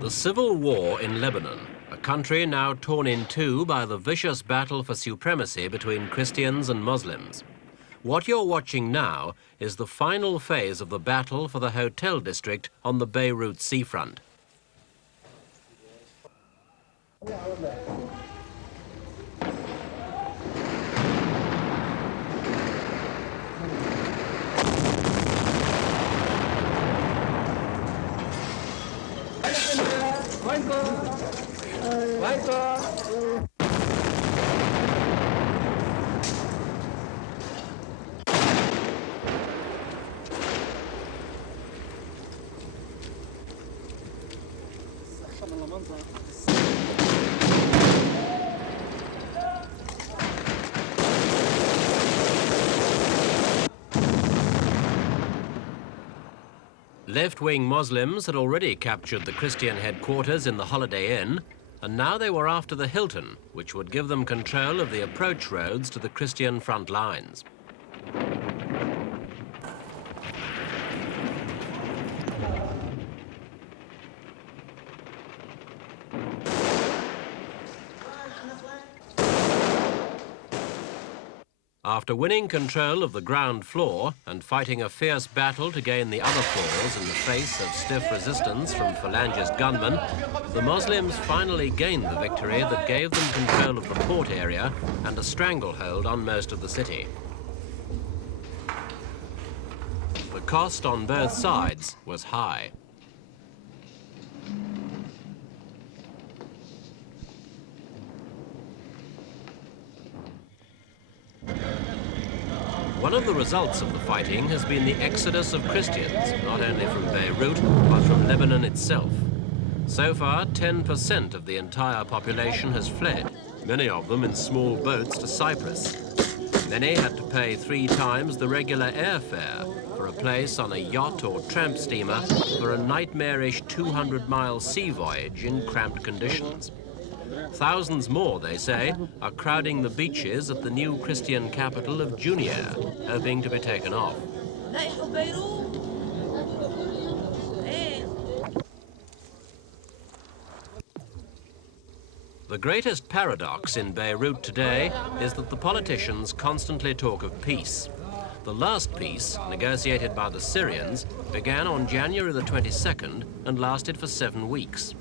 The civil war in Lebanon, a country now torn in two by the vicious battle for supremacy between Christians and Muslims. What you're watching now is the final phase of the battle for the hotel district on the Beirut seafront. Left-wing Muslims had already captured the Christian headquarters in the Holiday Inn, and now they were after the Hilton, which would give them control of the approach roads to the Christian front lines. After winning control of the ground floor and fighting a fierce battle to gain the other floors in the face of stiff resistance from Phalangist gunmen, the Muslims finally gained the victory that gave them control of the port area and a stranglehold on most of the city. The cost on both sides was high. One of the results of the fighting has been the exodus of Christians, not only from Beirut, but from Lebanon itself. So far, 10% of the entire population has fled, many of them in small boats to Cyprus. Many had to pay 3 times the regular airfare for a place on a yacht or tramp steamer for a nightmarish 200-mile sea voyage in cramped conditions. Thousands more, they say, are crowding the beaches at the new Christian capital of Jumblatt, hoping to be taken off. The greatest paradox in Beirut today is that the politicians constantly talk of peace. The last peace, negotiated by the Syrians, began on January the 22nd and lasted for 7 weeks.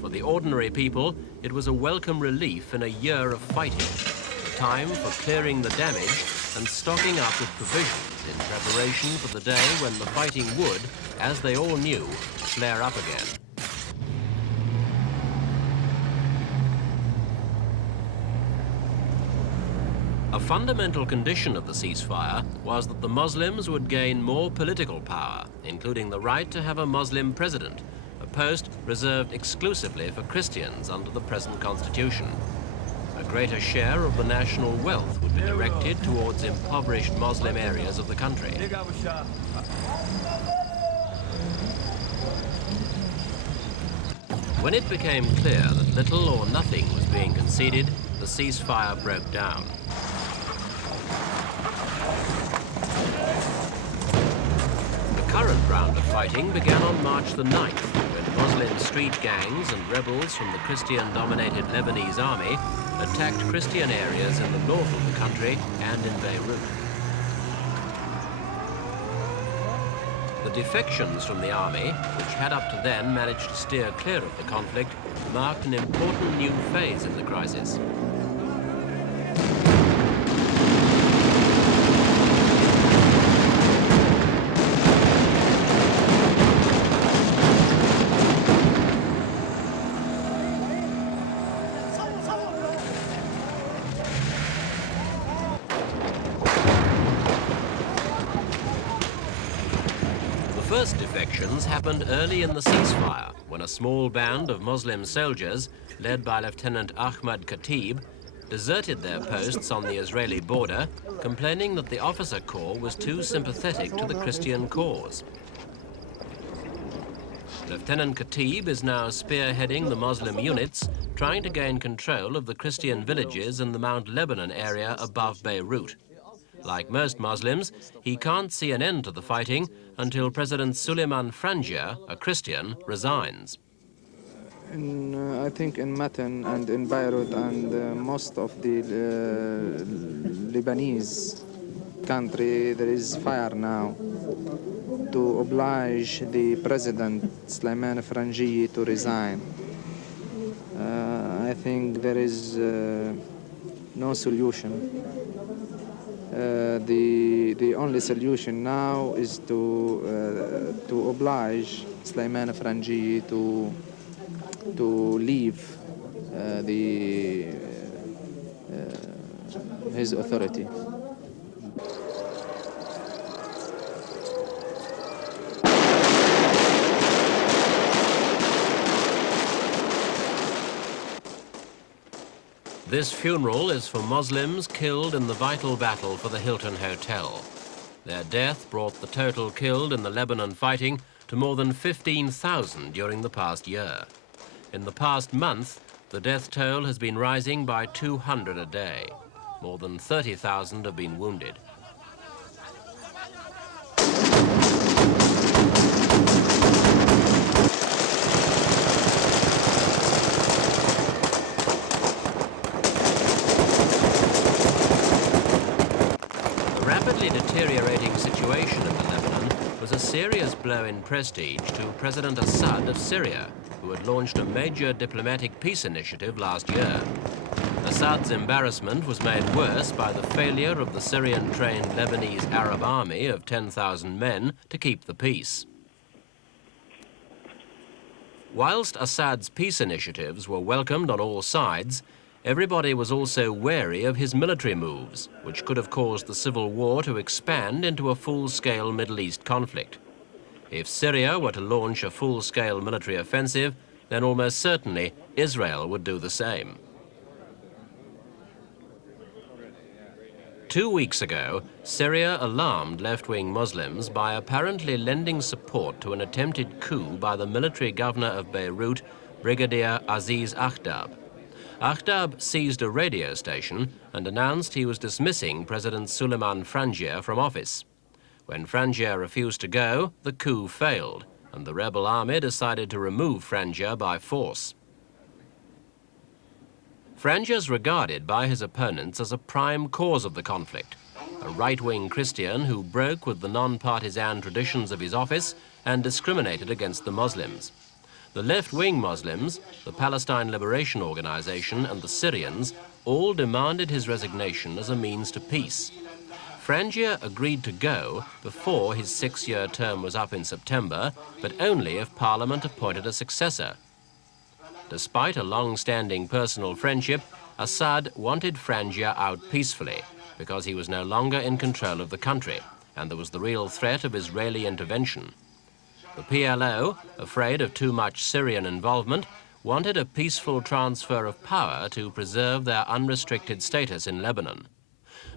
For the ordinary people, it was a welcome relief in a year of fighting, a time for clearing the damage and stocking up with provisions in preparation for the day when the fighting would, as they all knew, flare up again. A fundamental condition of the ceasefire was that the Muslims would gain more political power, including the right to have a Muslim president, a post reserved exclusively for Christians under the present constitution. A greater share of the national wealth would be directed towards impoverished Muslim areas of the country. When it became clear that little or nothing was being conceded, the ceasefire broke down. The current round of fighting began on March the 9th, when Muslim street gangs and rebels from the Christian-dominated Lebanese army attacked Christian areas in the north of the country and in Beirut. The defections from the army, which had up to then managed to steer clear of the conflict, marked an important new phase in the crisis. The first defections happened early in the ceasefire, when a small band of Muslim soldiers, led by Lieutenant Ahmad Khatib, deserted their posts on the Israeli border, complaining that the officer corps was too sympathetic to the Christian cause. Lieutenant Khatib is now spearheading the Muslim units, trying to gain control of the Christian villages in the Mount Lebanon area above Beirut. Like most Muslims, he can't see an end to the fighting until President Suleiman Frangieh, a Christian, resigns. I think in Matan and in Beirut and most of the Lebanese country, there is fire now to oblige the president, Sulaiman Frangieh, to resign. I think there is no solution. The only solution now is to oblige Sulaiman Frangieh to leave his authority. This funeral is for Muslims killed in the vital battle for the Hilton Hotel. Their death brought the total killed in the Lebanon fighting to more than 15,000 during the past year. In the past month, the death toll has been rising by 200 a day. More than 30,000 have been wounded. The rapidly deteriorating situation in the Lebanon was a serious blow in prestige to President Assad of Syria, who had launched a major diplomatic peace initiative last year. Assad's embarrassment was made worse by the failure of the Syrian-trained Lebanese Arab army of 10,000 men to keep the peace. Whilst Assad's peace initiatives were welcomed on all sides, everybody was also wary of his military moves, which could have caused the civil war to expand into a full-scale Middle East conflict. If Syria were to launch a full-scale military offensive, then almost certainly Israel would do the same. 2 weeks ago, Syria alarmed left-wing Muslims by apparently lending support to an attempted coup by the military governor of Beirut, Brigadier Aziz Akhdab. Akhdab seized a radio station and announced he was dismissing President Sulaiman Frangieh from office. When Frangieh refused to go, the coup failed, and the rebel army decided to remove Frangieh by force. Frangieh is regarded by his opponents as a prime cause of the conflict, a right-wing Christian who broke with the non-partisan traditions of his office and discriminated against the Muslims. The left-wing Muslims, the Palestine Liberation Organization, and the Syrians all demanded his resignation as a means to peace. Frangieh agreed to go before his 6-year term was up in September, but only if Parliament appointed a successor. Despite a long-standing personal friendship, Assad wanted Frangieh out peacefully because he was no longer in control of the country, and there was the real threat of Israeli intervention. The PLO, afraid of too much Syrian involvement, wanted a peaceful transfer of power to preserve their unrestricted status in Lebanon.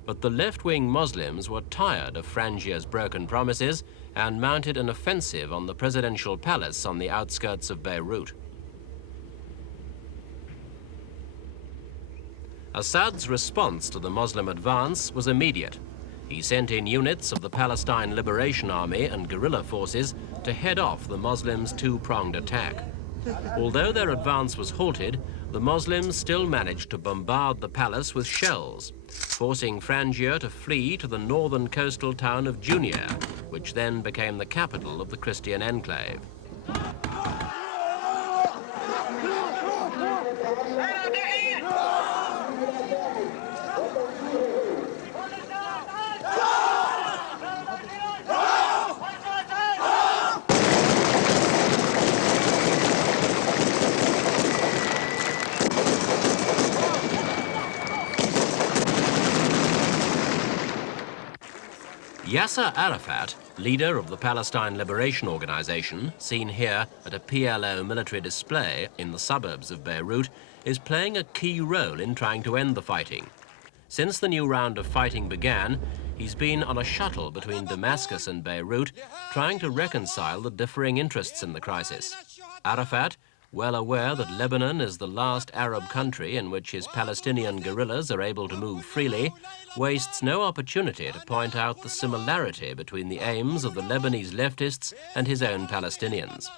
But the left-wing Muslims were tired of Frangieh's broken promises and mounted an offensive on the presidential palace on the outskirts of Beirut. Assad's response to the Muslim advance was immediate. He sent in units of the Palestine Liberation Army and guerrilla forces to head off the Muslims' two-pronged attack. Although their advance was halted, the Muslims still managed to bombard the palace with shells, forcing Frangieh to flee to the northern coastal town of Junia, which then became the capital of the Christian enclave. Yasser Arafat, leader of the Palestine Liberation Organization, seen here at a PLO military display in the suburbs of Beirut, is playing a key role in trying to end the fighting. Since the new round of fighting began, he's been on a shuttle between Damascus and Beirut, trying to reconcile the differing interests in the crisis. Arafat, well aware that Lebanon is the last Arab country in which his Palestinian guerrillas are able to move freely, wastes no opportunity to point out the similarity between the aims of the Lebanese leftists and his own Palestinians.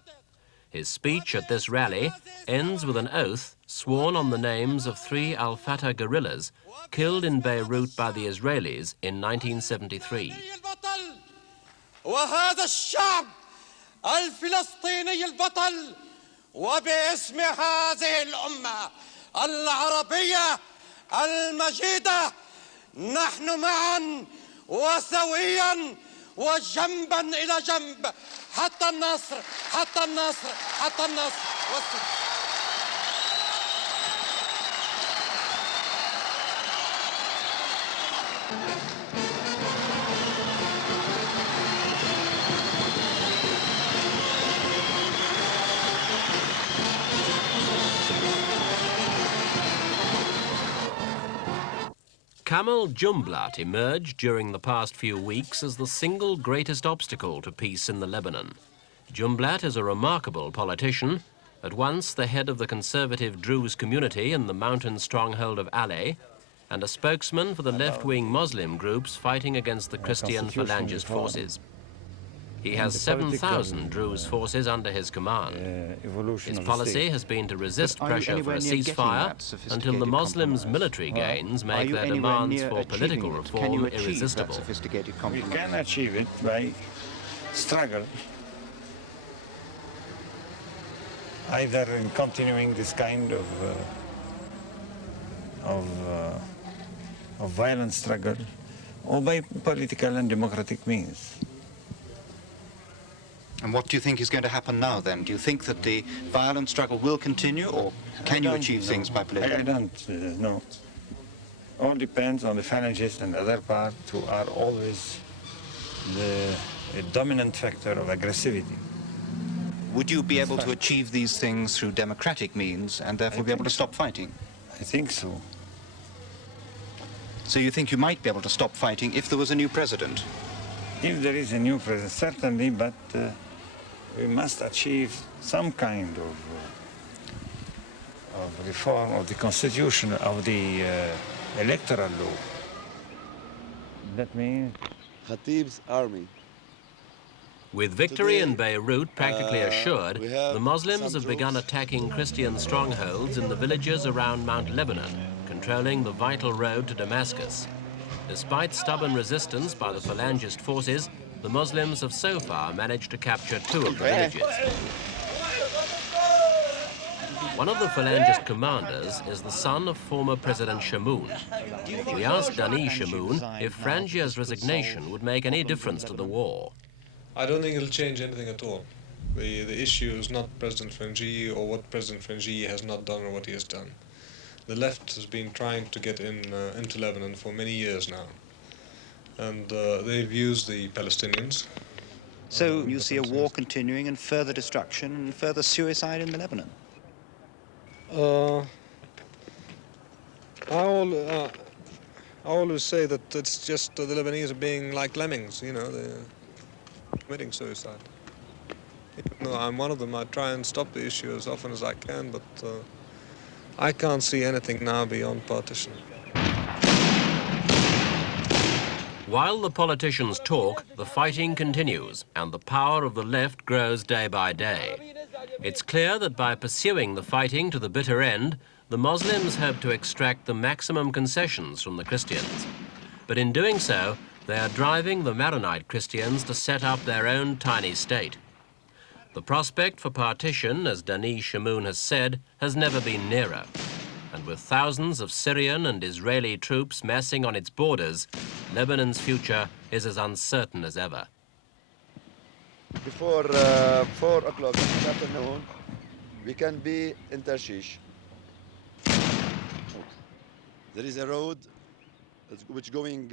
His speech at this rally ends with an oath sworn on the names of 3 al-Fatah guerrillas killed in Beirut by the Israelis in 1973. وهذا الشعب الفلسطيني البطل وباسم هذه الأمة العربية المجيدة نحن معا وسويا وجنبا إلى جنب حتى النصر حتى النصر حتى النصر. Camel Jumblatt emerged during the past few weeks as the single greatest obstacle to peace in the Lebanon. Jumblatt is a remarkable politician, at once the head of the conservative Druze community in the mountain stronghold of Ale, and a spokesman for the left-wing Muslim groups fighting against the Christian Phalangist forces. He has 7,000 Druze forces under his command. His policy has been to resist pressure for a ceasefire until the Muslims' military gains make their demands for political reform irresistible. We can achieve it by struggle, either in continuing this kind of violent struggle or by political and democratic means. And what do you think is going to happen now, then? Do you think that the violent struggle will continue, or can you achieve things by political? I don't know. All depends on the Phalangists and other parts who are always the dominant factor of aggressivity. Would you be able to achieve these things through democratic means and therefore be able to stop fighting? I think so. So you think you might be able to stop fighting if there was a new president? If there is a new president, certainly, but we must achieve some kind of reform of the constitution, of the electoral law. That means Khatib's army. With victory in Beirut practically assured, the Muslims have begun attacking Christian strongholds in the villages around Mount Lebanon, controlling the vital road to Damascus. Despite stubborn resistance by the Phalangist forces, the Muslims have so far managed to capture 2 of the villages. One of the Phalangist commanders is the son of former President Chamoun. We asked Dani Chamoun if Frangia's resignation would make any difference to the war. I don't think it'll change anything at all. The issue is not President Frangi or what President Frangi has not done or what he has done. The left has been trying to get into Lebanon for many years now. And they've used the Palestinians. So you see a war continuing and further destruction and further suicide in the Lebanon? I always say that it's just the Lebanese are being like lemmings, you know, they're committing suicide. Even though I'm one of them, I try and stop the issue as often as I can, but I can't see anything now beyond partition. While the politicians talk, the fighting continues and the power of the left grows day by day. It's clear that by pursuing the fighting to the bitter end, the Muslims hope to extract the maximum concessions from the Christians. But in doing so, they are driving the Maronite Christians to set up their own tiny state. The prospect for partition, as Dani Chamoun has said, has never been nearer. And with thousands of Syrian and Israeli troops massing on its borders, Lebanon's future is as uncertain as ever. Before 4 o'clock this afternoon, we can be in Tarshish. There is a road which going